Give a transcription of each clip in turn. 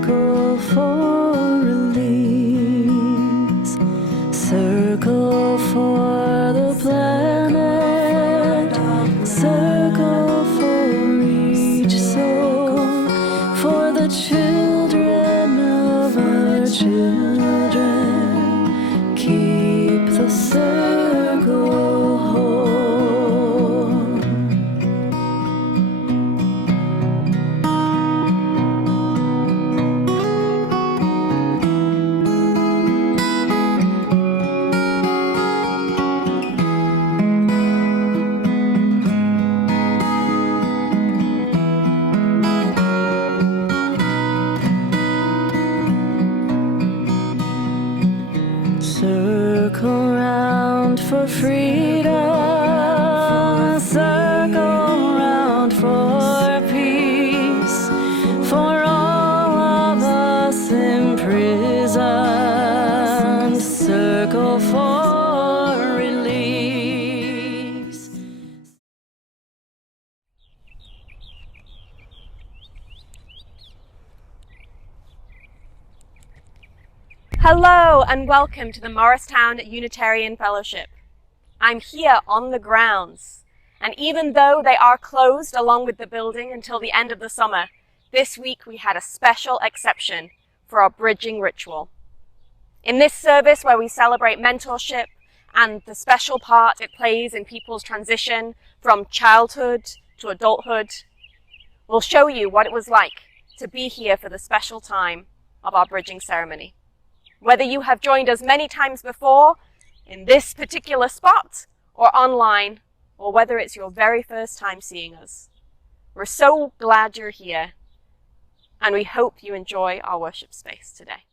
Circle for release. Circle for the planet. Circle for each soul. For the children of our children. Keep the circle whole. Circle round for freedom, circle round for peace, for all of us imprisoned, circle for release. Hello and welcome to the Morristown Unitarian Fellowship. I'm here on the grounds, and even though they are closed along with the building until the end of the summer, this week we had a special exception for our bridging ritual. In this service where we celebrate mentorship and the special part it plays in people's transition from childhood to adulthood, we'll show you what it was like to be here for the special time of our bridging ceremony. Whether you have joined us many times before in this particular spot or online, or whether it's your very first time seeing us, we're so glad you're here, and we hope you enjoy our worship space today.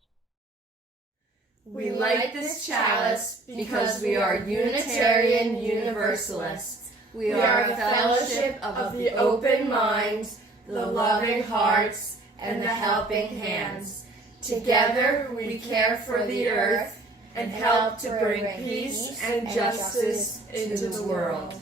We light this chalice because we are Unitarian Universalists. We are a fellowship of the open minds, the loving hearts, and the helping hands. Together we care for the earth and help to bring peace and justice into the world.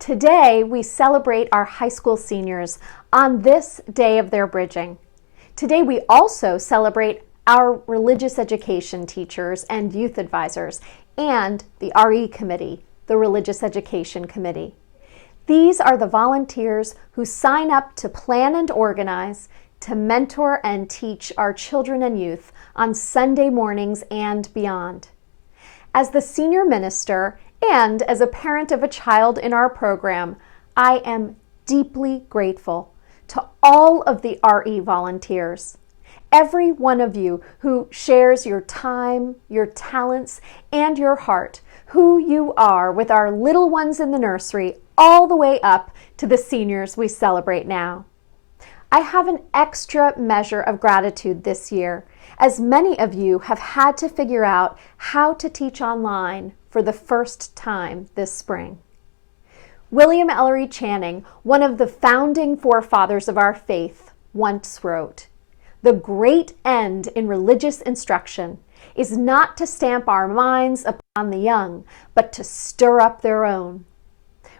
Today, we celebrate our high school seniors on this day of their bridging. Today, we also celebrate our religious education teachers and youth advisors and the RE Committee, the Religious Education Committee. These are the volunteers who sign up to plan and organize, to mentor and teach our children and youth on Sunday mornings and beyond. As the senior minister and as a parent of a child in our program, I am deeply grateful to all of the RE volunteers. Every one of you who shares your time, your talents, and your heart, who you are with our little ones in the nursery all the way up to the seniors we celebrate now. I have an extra measure of gratitude this year, as many of you have had to figure out how to teach online for the first time this spring. William Ellery Channing, one of the founding forefathers of our faith, once wrote, "The great end in religious instruction is not to stamp our minds upon the young, but to stir up their own."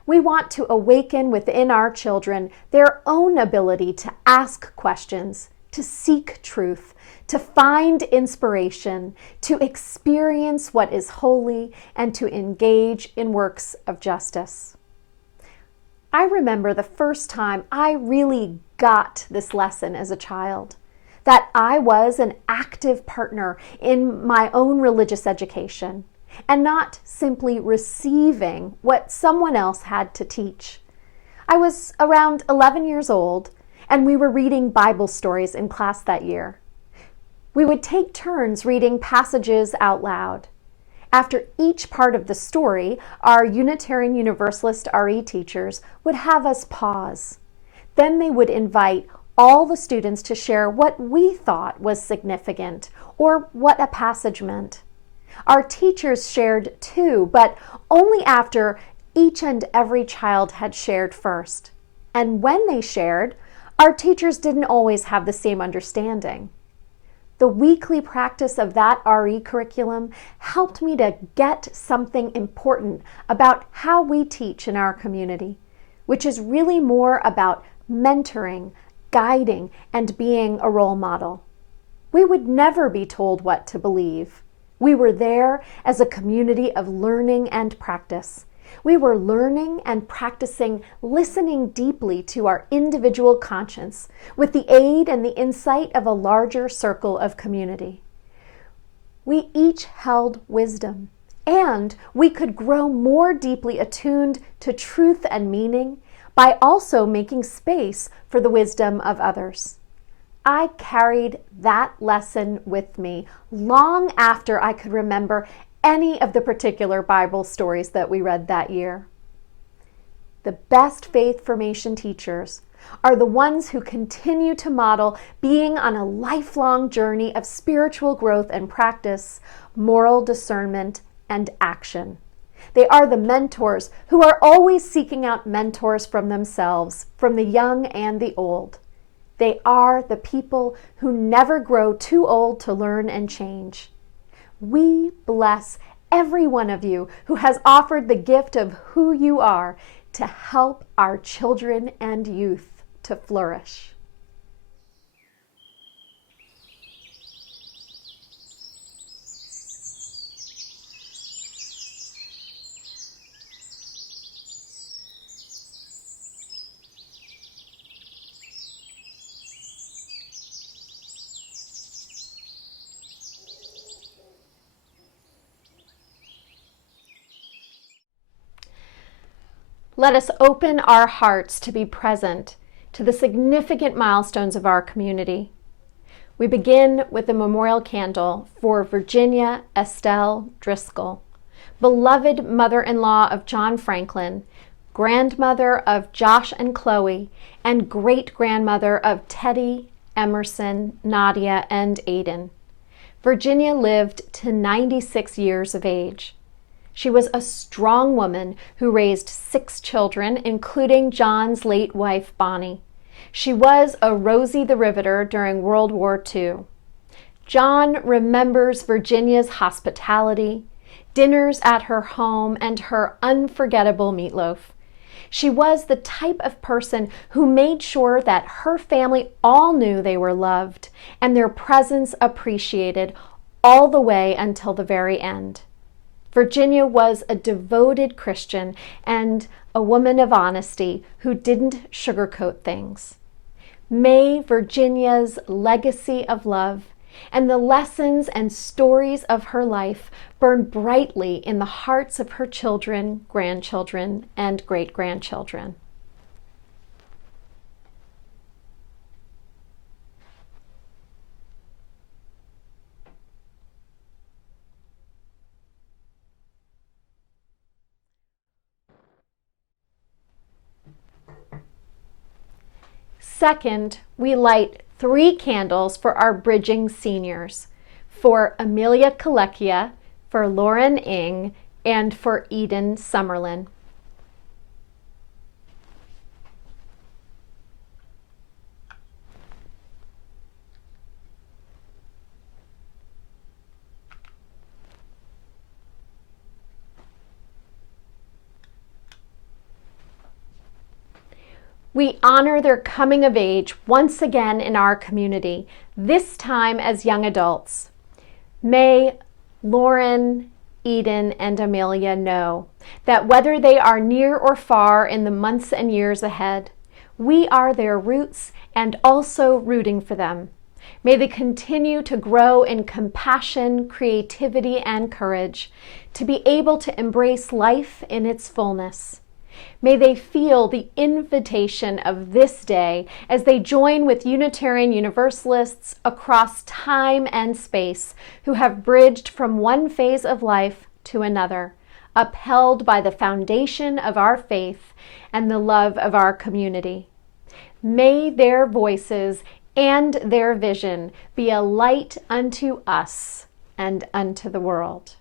We want to awaken within our children their own ability to ask questions, to seek truth, to find inspiration, to experience what is holy, and to engage in works of justice. I remember the first time I really got this lesson as a child, that I was an active partner in my own religious education and not simply receiving what someone else had to teach. I was around 11 years old, and we were reading Bible stories in class that year. We would take turns reading passages out loud. After each part of the story, our Unitarian Universalist RE teachers would have us pause. Then they would invite all the students to share what we thought was significant or what a passage meant. Our teachers shared too, but only after each and every child had shared first. And when they shared, our teachers didn't always have the same understanding. The weekly practice of that RE curriculum helped me to get something important about how we teach in our community, which is really more about mentoring, guiding, and being a role model. We would never be told what to believe. We were there as a community of learning and practice. We were learning and practicing listening deeply to our individual conscience with the aid and the insight of a larger circle of community. We each held wisdom, and we could grow more deeply attuned to truth and meaning by also making space for the wisdom of others. I carried that lesson with me long after I could remember any of the particular Bible stories that we read that year. The best faith formation teachers are the ones who continue to model being on a lifelong journey of spiritual growth and practice, moral discernment, and action. They are the mentors who are always seeking out mentors from themselves, from the young and the old. They are the people who never grow too old to learn and change. We bless every one of you who has offered the gift of who you are to help our children and youth to flourish. Let us open our hearts to be present to the significant milestones of our community. We begin with a memorial candle for Virginia Estelle Driskill, beloved mother-in-law of John Franklin, grandmother of Josh and Chloe, and great-grandmother of Teddy, Emerson, Nadia, and Aiden. Virginia lived to 96 years of age. She was a strong woman who raised 6 children, including John's late wife, Bonnie. She was a Rosie the Riveter during World War II. John remembers Virginia's hospitality, dinners at her home, and her unforgettable meatloaf. She was the type of person who made sure that her family all knew they were loved and their presence appreciated all the way until the very end. Virginia was a devoted Christian and a woman of honesty who didn't sugarcoat things. May Virginia's legacy of love and the lessons and stories of her life burn brightly in the hearts of her children, grandchildren, and great-grandchildren. Second, we light 3 candles for our bridging seniors, for Amelia Colecchia, for Lauren Ing, and for Eden Summerlin. We honor their coming of age once again in our community, this time as young adults. May Lauren, Eden, and Amelia know that whether they are near or far in the months and years ahead, we are their roots and also rooting for them. May they continue to grow in compassion, creativity, and courage to be able to embrace life in its fullness. May they feel the invitation of this day as they join with Unitarian Universalists across time and space who have bridged from one phase of life to another, upheld by the foundation of our faith and the love of our community. May their voices and their vision be a light unto us and unto the world.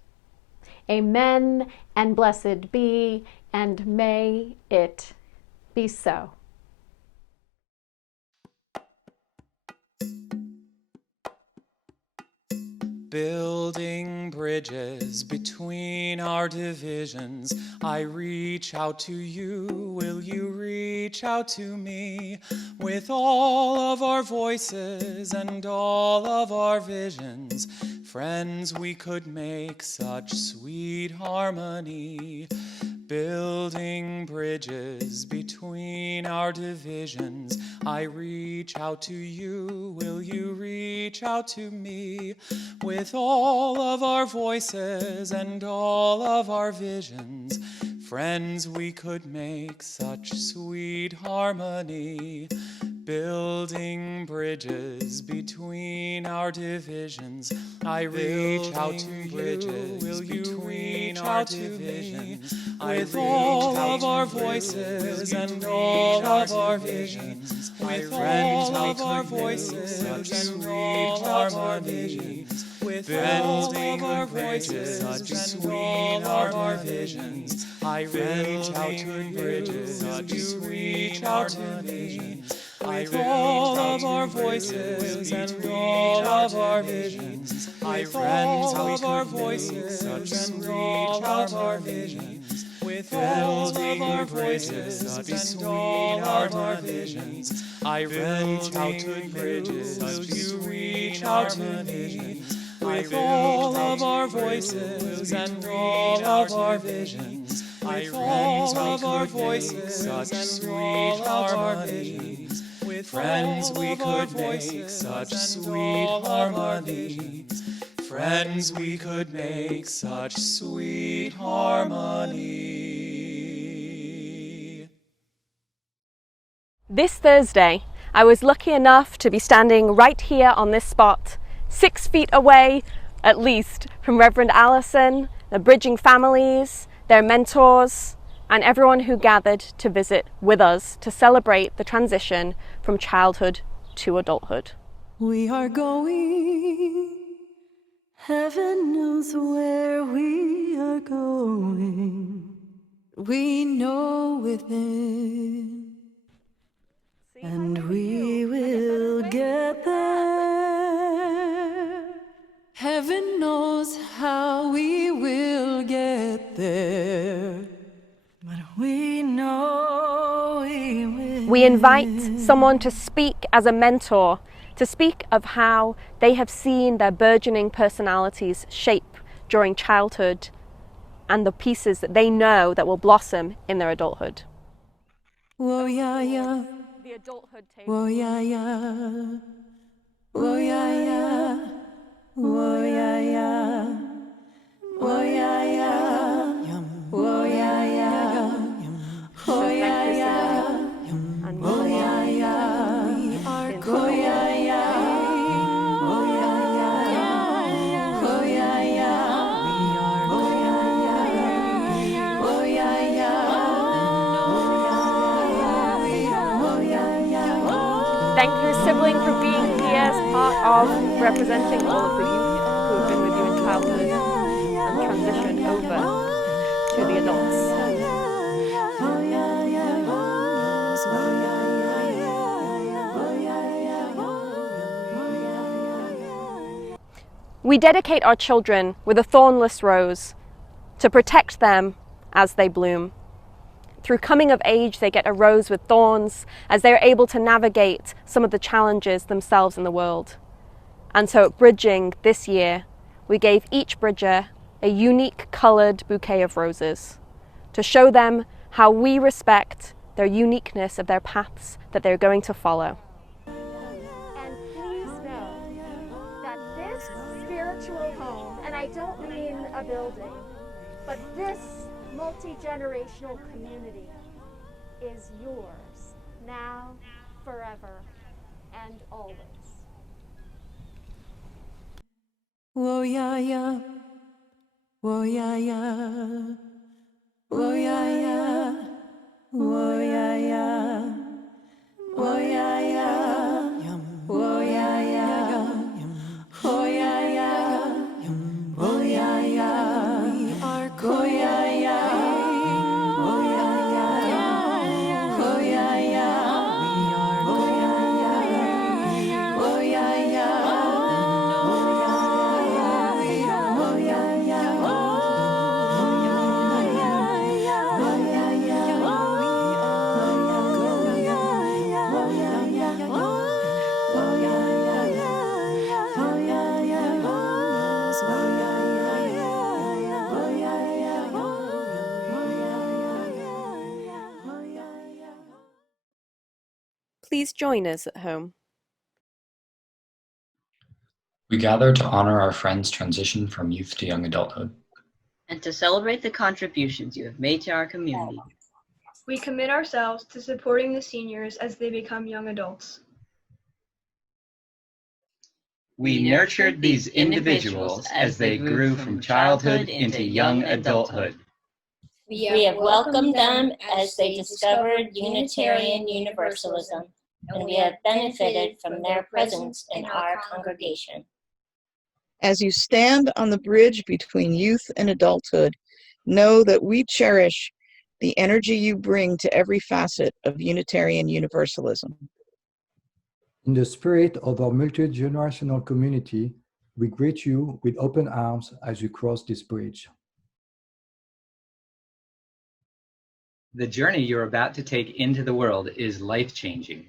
Amen, and blessed be, and may it be so. Building bridges between our divisions. I reach out to you, will you reach out to me? With all of our voices and all of our visions, friends, we could make such sweet harmony. Building bridges between our divisions. I reach out to you, will you reach out to me? With all of our voices and all of our visions, friends, we could make such sweet harmony. Building bridges between our divisions. I reach out to you, will you reach out to me? With all of our voices and all of our visions, with all of our voices and all of our visions, with all of our voices and all of our visions, I reach out to bridges, you reach out to me. With all of our voices and all of our visions, with all of our voices and all of our visions, with all of our voices and all of our visions, I reach out to bridges, you reach out to me. With all of our voices and all of our visions, with all of our voices and all of our visions, with friends we could make such sweet harmonies. Friends, we could make such sweet harmony. This Thursday, I was lucky enough to be standing right here on this spot, 6 feet away, at least, from Reverend Alison, the bridging families, their mentors, and everyone who gathered to visit with us to celebrate the transition from childhood to adulthood. We are going, heaven knows where we are going. We know within, and we will get there. Heaven knows how we will get there, but we know we will. We invite someone to speak as a mentor, to speak of how they have seen their burgeoning personalities shape during childhood and the pieces that they know that will blossom in their adulthood. Whoa, yeah, yeah. The adulthood table. Whoa, yeah, yeah. Whoa, yeah, yeah. Whoa, yeah, yeah. Whoa, yeah, yeah. Whoa, yeah, yeah. Whoa, yeah, yeah. And Whoa, yeah, yeah. We are whoa, yeah, yeah. Whoa, yeah, yeah. Whoa, yeah, yeah. We are whoa, yeah, yeah. Whoa, yeah, yeah. Whoa, yeah, yeah. thank you, sibling, for being here as part of representing all of the youth who have been with you in childhood and transition over to the adults. We dedicate our children with a thornless rose to protect them as they bloom. Through coming of age, they get a rose with thorns as they are able to navigate some of the challenges themselves in the world. And so at Bridging this year, we gave each Bridger a unique coloured bouquet of roses to show them how we respect their uniqueness of their paths that they're going to follow. And please know that this spiritual home, and I don't mean a building, but this multi-generational community is yours now, forever, and always. Whoa, yeah, yeah. Whoa, yeah, yeah. Whoa, yeah, yeah. Whoa, yeah, yeah. Whoa, yeah, yeah. Whoa, yeah, yeah. Whoa, yeah, yeah. Whoa, yeah, yeah. We are whoa, yeah, yeah. Whoa, yeah, yeah. Whoa, yeah, yeah. We are whoa, yeah, yeah. Whoa, yeah, yeah. Whoa, yeah, yeah. please join us at home? We gather to honor our friends' transition from youth to young adulthood. And to celebrate the contributions you have made to our community. We commit ourselves to supporting the seniors as they become young adults. We nurtured these individuals as they grew from childhood into young adulthood. We have welcomed them as they discovered Unitarian Universalism, and we have benefited from their presence in our congregation. As you stand on the bridge between youth and adulthood, know that we cherish the energy you bring to every facet of Unitarian Universalism. In the spirit of our multi-generational community, we greet you with open arms as you cross this bridge. The journey you're about to take into the world is life-changing.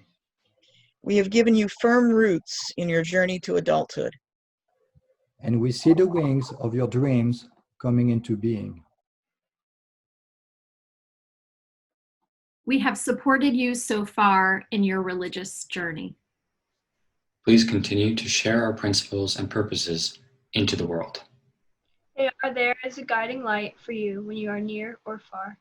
We have given you firm roots in your journey to adulthood. And we see the wings of your dreams coming into being. We have supported you so far in your religious journey. Please continue to share our principles and purposes into the world. They are there as a guiding light for you when you are near or far.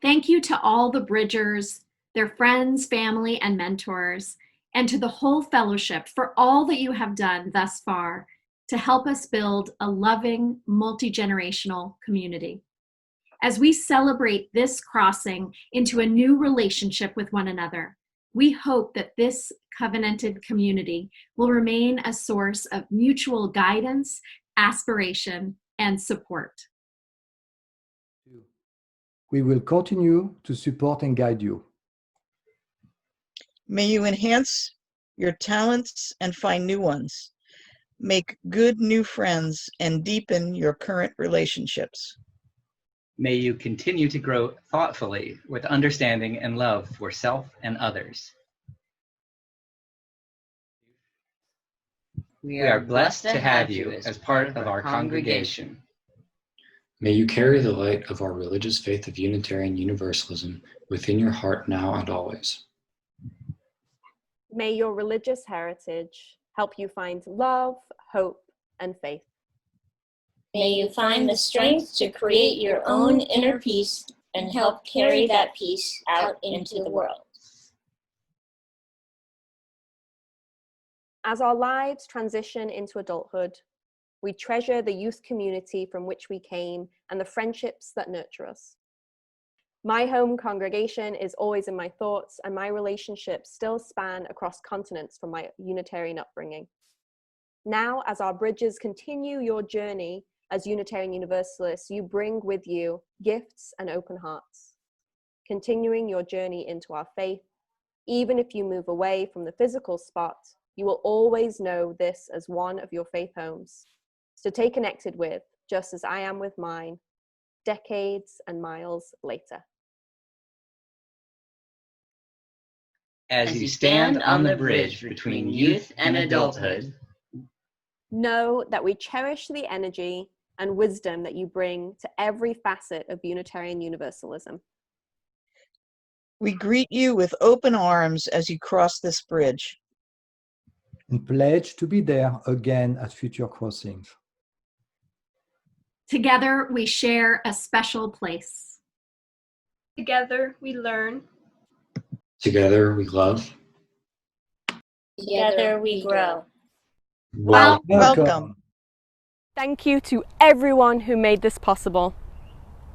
Thank you to all the Bridgers, their friends, family, and mentors, and to the whole fellowship for all that you have done thus far to help us build a loving, multi-generational community. As we celebrate this crossing into a new relationship with one another, we hope that this covenanted community will remain a source of mutual guidance, aspiration, and support. We will continue to support and guide you. May you enhance your talents and find new ones. Make good new friends and deepen your current relationships. May you continue to grow thoughtfully with understanding and love for self and others. We are blessed to have you as part of our congregation. May you carry the light of our religious faith of Unitarian Universalism within your heart now and always. May your religious heritage help you find love, hope, and faith. May you find the strength to create your own inner peace and help carry that peace out into the world. As our lives transition into adulthood, we treasure the youth community from which we came and the friendships that nurture us. My home congregation is always in my thoughts, and my relationships still span across continents from my Unitarian upbringing. Now, as our bridges continue your journey as Unitarian Universalists, you bring with you gifts and open hearts, continuing your journey into our faith. Even if you move away from the physical spot, you will always know this as one of your faith homes, to stay connected with, just as I am with mine, decades and miles later. As you stand on the bridge between youth and adulthood, know that we cherish the energy and wisdom that you bring to every facet of Unitarian Universalism. We greet you with open arms as you cross this bridge. And pledge to be there again at future crossings. Together, we share a special place. Together, we learn. Together we love. Together we grow. Welcome. Thank you to everyone who made this possible,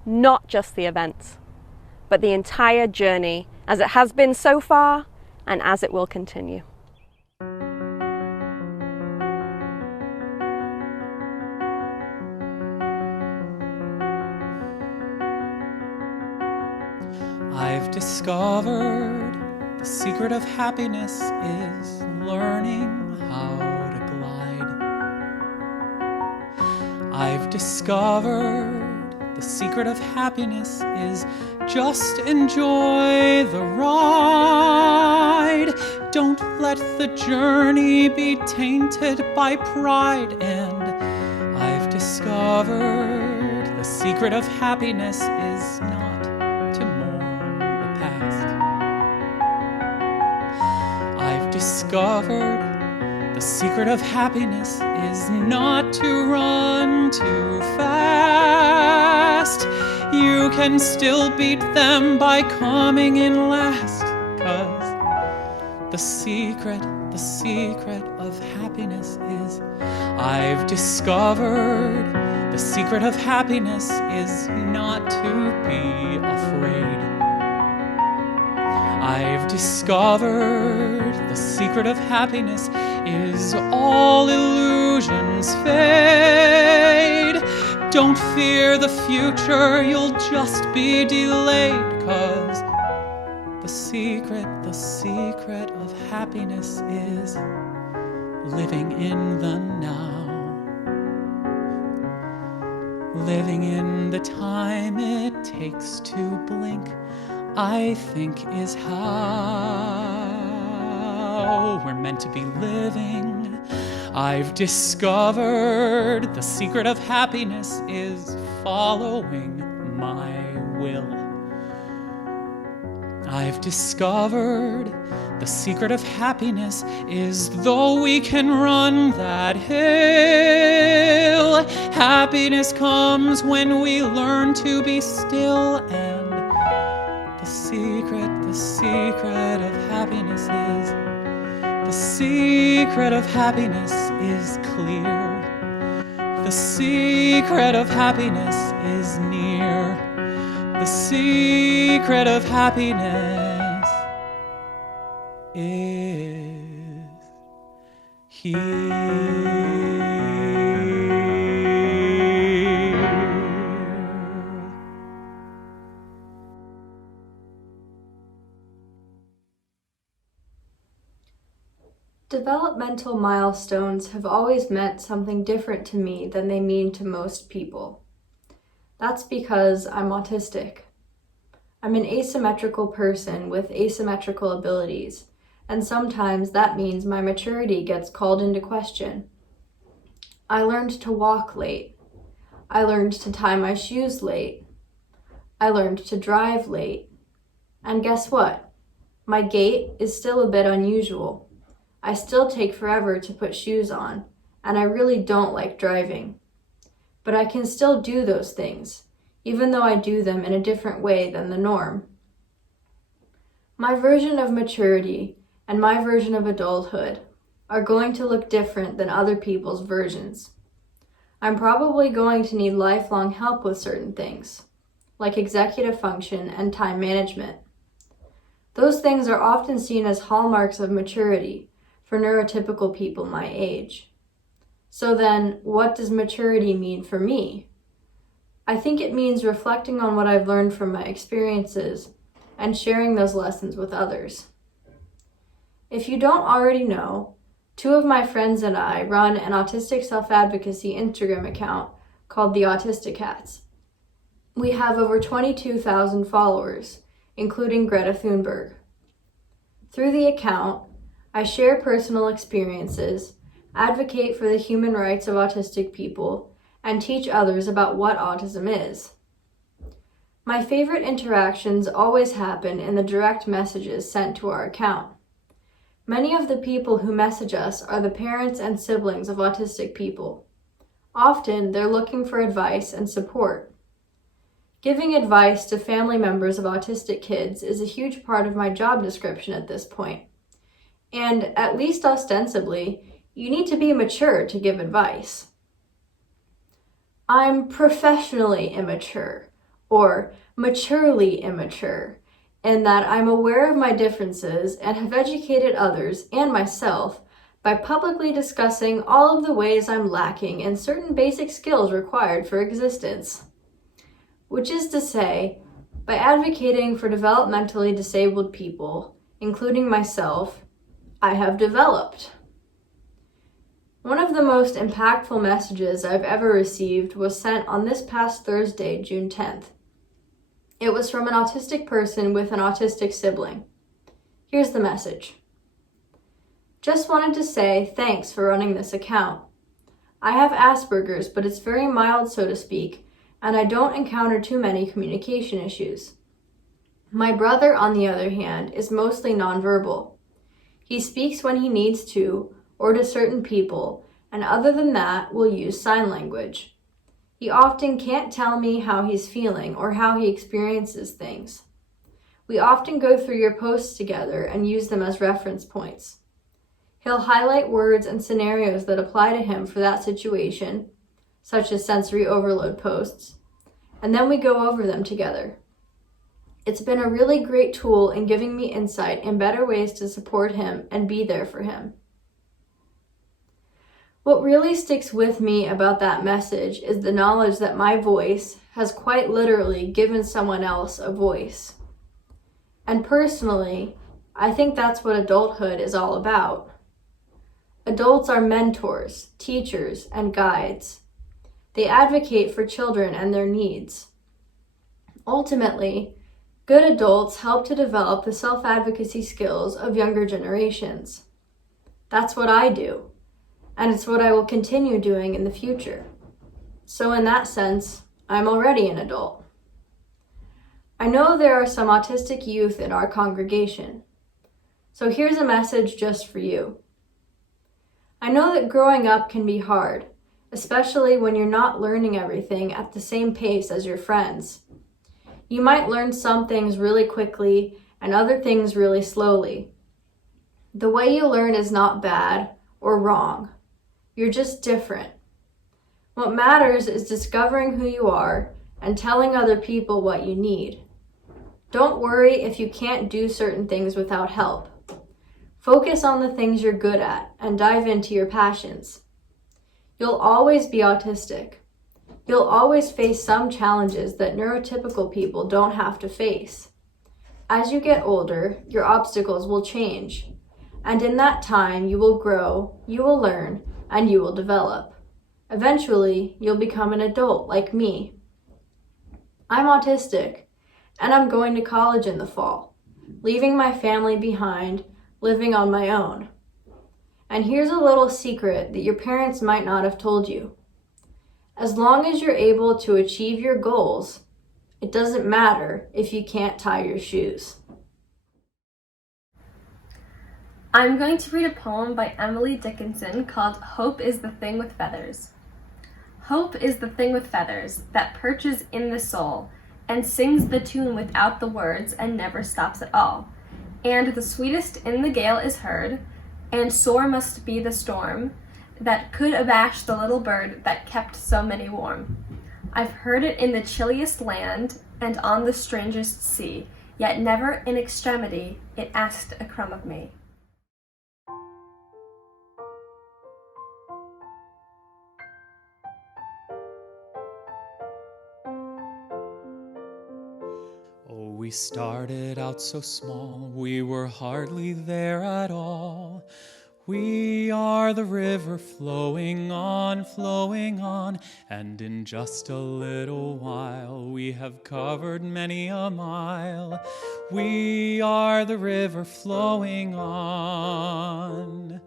not just the event, but the entire journey, as it has been so far and as it will continue. I've discovered the secret of happiness is learning how to glide. I've discovered the secret of happiness is just enjoy the ride. Don't let the journey be tainted by pride. And I've discovered the secret of happiness is not to mourn the past. discovered the secret of happiness is not to run too fast. You can still beat them by coming in last, 'cause the secret of happiness is, I've discovered the secret of happiness is not to be afraid. I've discovered the secret of happiness is all illusions fade. Don't fear the future, you'll just be delayed, 'cause the secret of happiness is living in the now. Living in the time it takes to blink, I think is how we're meant to be living. I've discovered the secret of happiness is following my will. I've discovered the secret of happiness is, though we can run that hill, happiness comes when we learn to be still. And the secret of happiness is, the secret of happiness is clear. The secret of happiness is near. The secret of happiness is here. Developmental milestones have always meant something different to me than they mean to most people. That's because I'm autistic. I'm an asymmetrical person with asymmetrical abilities, and sometimes that means my maturity gets called into question. I learned to walk late. I learned to tie my shoes late. I learned to drive late. And guess what? My gait is still a bit unusual. I still take forever to put shoes on, and I really don't like driving. But I can still do those things, even though I do them in a different way than the norm. My version of maturity and my version of adulthood are going to look different than other people's versions. I'm probably going to need lifelong help with certain things, like executive function and time management. Those things are often seen as hallmarks of maturity for neurotypical people my age. So then, what does maturity mean for me? I think it means reflecting on what I've learned from my experiences and sharing those lessons with others. If you don't already know, 2 of my friends and I run an autistic self-advocacy Instagram account called the Autisticats. We have over 22,000 followers, including Greta Thunberg. Through the account, I share personal experiences, advocate for the human rights of autistic people, and teach others about what autism is. My favorite interactions always happen in the direct messages sent to our account. Many of the people who message us are the parents and siblings of autistic people. Often, they're looking for advice and support. Giving advice to family members of autistic kids is a huge part of my job description at this point. And, at least ostensibly, you need to be mature to give advice. I'm professionally immature, or maturely immature, in that I'm aware of my differences and have educated others and myself by publicly discussing all of the ways I'm lacking in certain basic skills required for existence. Which is to say, by advocating for developmentally disabled people, including myself, I have developed. One of the most impactful messages I've ever received was sent on this past Thursday, June 10th. It was from an autistic person with an autistic sibling. Here's the message. Just wanted to say thanks for running this account. I have Asperger's, but it's very mild, so to speak, and I don't encounter too many communication issues. My brother, on the other hand, is mostly nonverbal. He speaks when he needs to, or to certain people, and other than that, will use sign language. He often can't tell me how he's feeling or how he experiences things. We often go through your posts together and use them as reference points. He'll highlight words and scenarios that apply to him for that situation, such as sensory overload posts, and then we go over them together. It's been a really great tool in giving me insight and better ways to support him and be there for him. What really sticks with me about that message is the knowledge that my voice has quite literally given someone else a voice. And personally, I think that's what adulthood is all about. Adults are mentors, teachers, and guides. They advocate for children and their needs. Ultimately, good adults help to develop the self-advocacy skills of younger generations. That's what I do, and it's what I will continue doing in the future. So in that sense, I'm already an adult. I know there are some autistic youth in our congregation, so here's a message just for you. I know that growing up can be hard, especially when you're not learning everything at the same pace as your friends. You might learn some things really quickly and other things really slowly. The way you learn is not bad or wrong. You're just different. What matters is discovering who you are and telling other people what you need. Don't worry if you can't do certain things without help. Focus on the things you're good at and dive into your passions. You'll always be autistic. You'll always face some challenges that neurotypical people don't have to face. As you get older, your obstacles will change. And in that time, you will grow, you will learn, and you will develop. Eventually, you'll become an adult like me. I'm autistic, and I'm going to college in the fall, leaving my family behind, living on my own. And here's a little secret that your parents might not have told you. As long as you're able to achieve your goals, it doesn't matter if you can't tie your shoes. I'm going to read a poem by Emily Dickinson called Hope is the Thing with Feathers. Hope is the thing with feathers that perches in the soul and sings the tune without the words and never stops at all. And the sweetest in the gale is heard, and sore must be the storm that could abash the little bird that kept so many warm. I've heard it in the chilliest land and on the strangest sea, yet never in extremity it asked a crumb of me. We started out so small, we were hardly there at all. We are the river flowing on, and in just a little while we have covered many a mile. We are the river flowing on.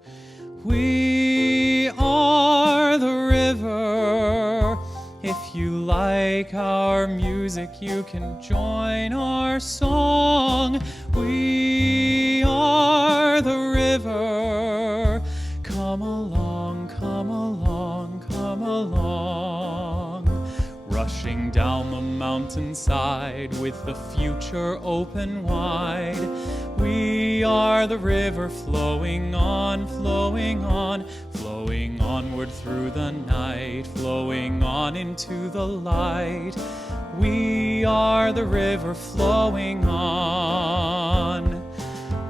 We are the river. If you like our music, you can join our song. We are the river. Come along, come along, come along. Rushing down the mountainside with the future open wide. We are the river flowing on, flowing onward through the night, flowing on into the light. We are the river flowing on.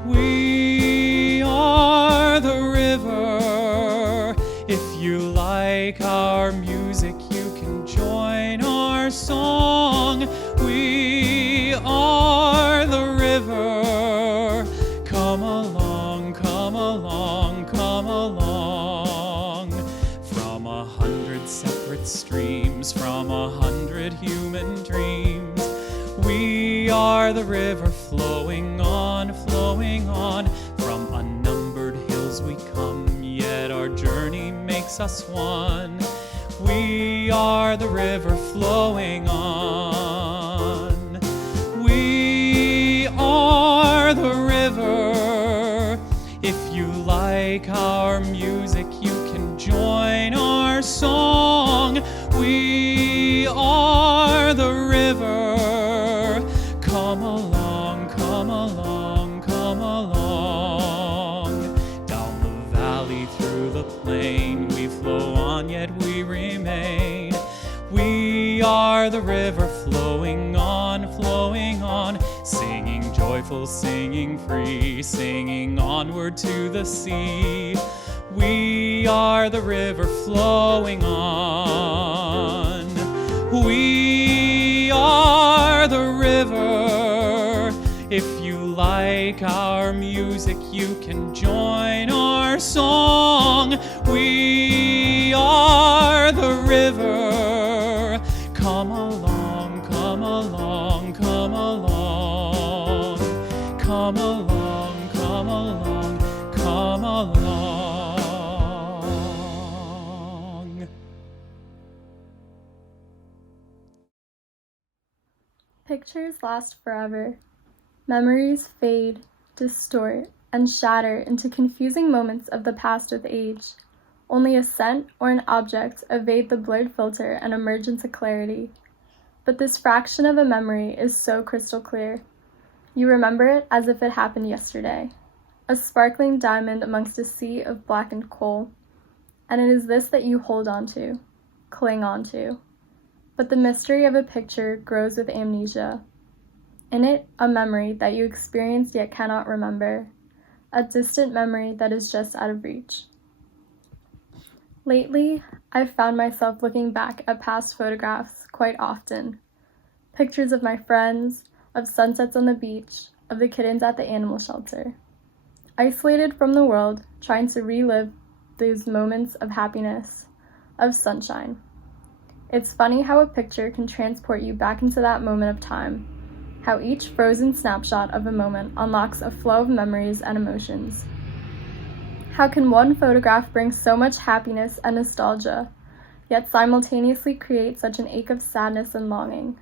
We are the river. If you like our music, you can join our song. We are the river. Come along, come along, come along. From 100 separate streams, from 100 human dreams, we are the river flowing on, flowing on. From unnumbered hills we come, yet our journey makes us one. We are the river flowing on. We are the river. If like our music, you can join our song. We are the river. Come along, come along, come along. Down the valley, through the plain, we flow on, yet we remain. We are the river, flowing on, singing joyful, singing free, singing onward to the sea. We are the river, flowing on. We are the river. If you like our music, you can join our song. We are the river. Come along, come along, come along. Come along, come along, come along. Pictures last forever. Memories fade, distort, and shatter into confusing moments of the past with age. Only a scent or an object evade the blurred filter and emerge into clarity. But this fraction of a memory is so crystal clear. You remember it as if it happened yesterday, a sparkling diamond amongst a sea of blackened coal. And it is this that you hold on to, cling on to. But the mystery of a picture grows with amnesia. In it, a memory that you experienced yet cannot remember, a distant memory that is just out of reach. Lately, I've found myself looking back at past photographs quite often. Pictures of my friends, of sunsets on the beach, of the kittens at the animal shelter. Isolated from the world, trying to relive those moments of happiness, of sunshine. It's funny how a picture can transport you back into that moment of time, how each frozen snapshot of a moment unlocks a flow of memories and emotions. How can one photograph bring so much happiness and nostalgia, yet simultaneously create such an ache of sadness and longing?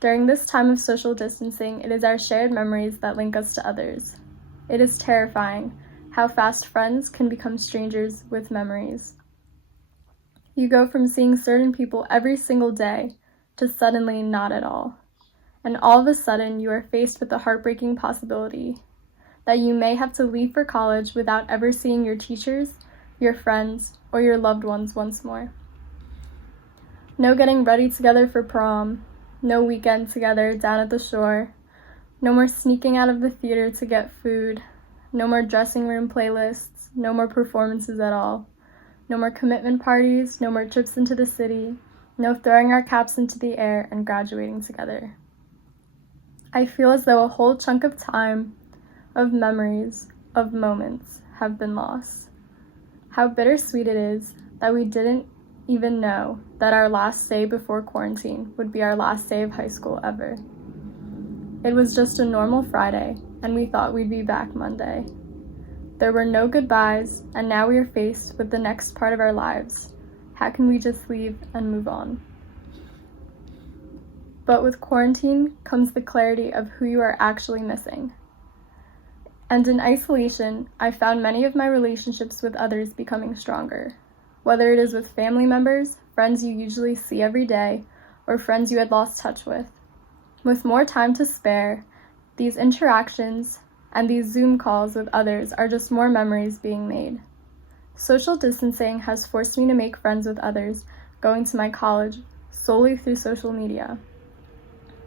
During this time of social distancing, it is our shared memories that link us to others. It is terrifying how fast friends can become strangers with memories. You go from seeing certain people every single day to suddenly not at all. And all of a sudden, you are faced with the heartbreaking possibility that you may have to leave for college without ever seeing your teachers, your friends, or your loved ones once more. No getting ready together for prom, no weekend together down at the shore, no more sneaking out of the theater to get food, no more dressing room playlists, no more performances at all, no more commitment parties, no more trips into the city, no throwing our caps into the air and graduating together. I feel as though a whole chunk of time, of memories, of moments have been lost. How bittersweet it is that we didn't even know that our last day before quarantine would be our last day of high school ever. It was just a normal Friday, and we thought we'd be back Monday. There were no goodbyes, and now we are faced with the next part of our lives. How can we just leave and move on? But with quarantine comes the clarity of who you are actually missing. And in isolation, I found many of my relationships with others becoming stronger, whether it is with family members, friends you usually see every day, or friends you had lost touch with. With more time to spare, these interactions and these Zoom calls with others are just more memories being made. Social distancing has forced me to make friends with others going to my college solely through social media.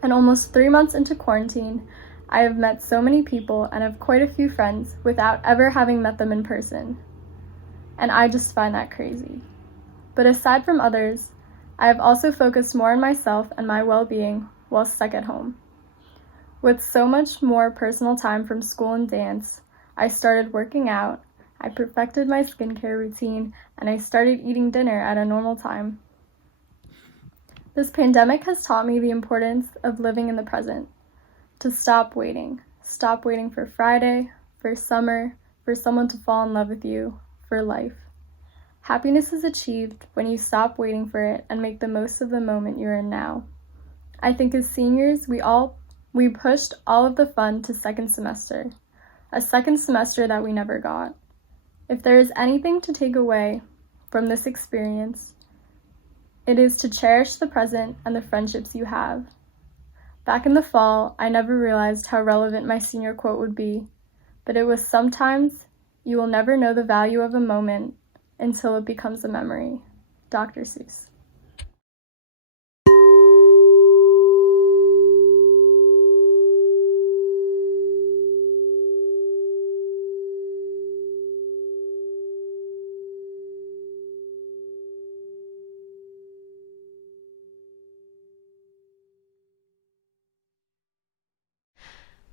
And almost 3 months into quarantine, I have met so many people and have quite a few friends without ever having met them in person. And I just find that crazy. But aside from others, I have also focused more on myself and my well-being while stuck at home. With so much more personal time from school and dance, I started working out, I perfected my skincare routine, and I started eating dinner at a normal time. This pandemic has taught me the importance of living in the present. To stop waiting for Friday, for summer, for someone to fall in love with you, for life. Happiness is achieved when you stop waiting for it and make the most of the moment you're in now. I think as seniors, we pushed all of the fun to second semester, a second semester that we never got. If there is anything to take away from this experience, it is to cherish the present and the friendships you have. Back in the fall, I never realized how relevant my senior quote would be, but it was sometimes you will never know the value of a moment until it becomes a memory. Dr. Seuss.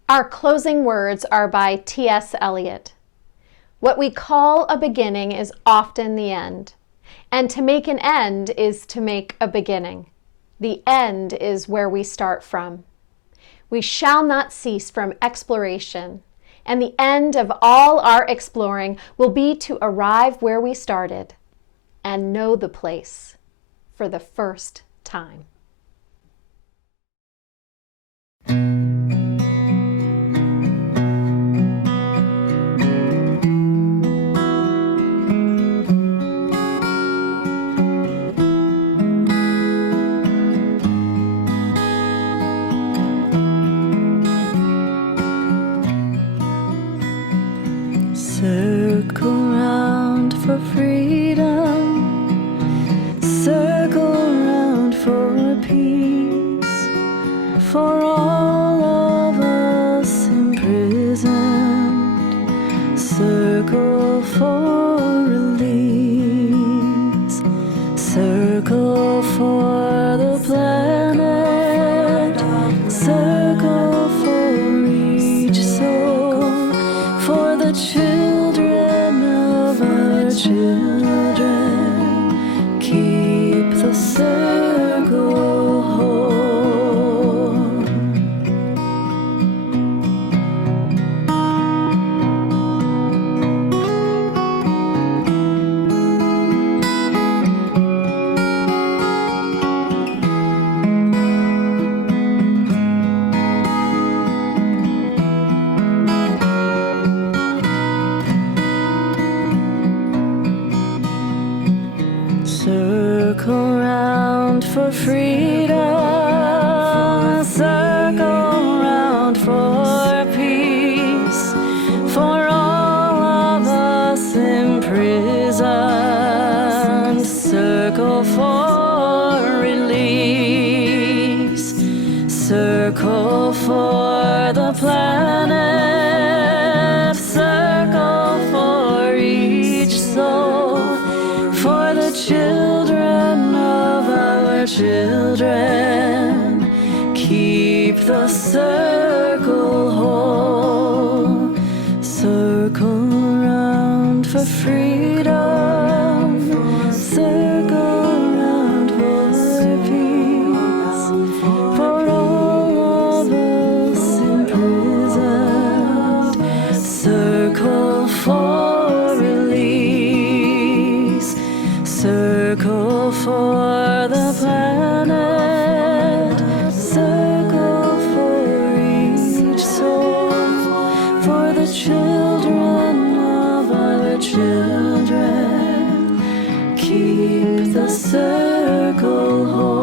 Our closing words are by T.S. Eliot. What we call a beginning is often the end, and to make an end is to make a beginning. The end is where we start from. We shall not cease from exploration, and the end of all our exploring will be to arrive where we started and know the place for the first time. Circle round for freedom, circle round for peace, for all of us imprisoned, circle for release, circle for the planet, circle for each soul, for the children of our children, keep the circle whole. Circle round for freedom, circle round for peace, for all of us imprisoned, circle for release, circle for the planet, circle for each soul, for the children of our children, keep the circle whole. Circle round for freedom, circle round for peace, for all of us imprisoned, circle for release, circle for the planet, circle for each soul, for the children of our children, keep the circle whole.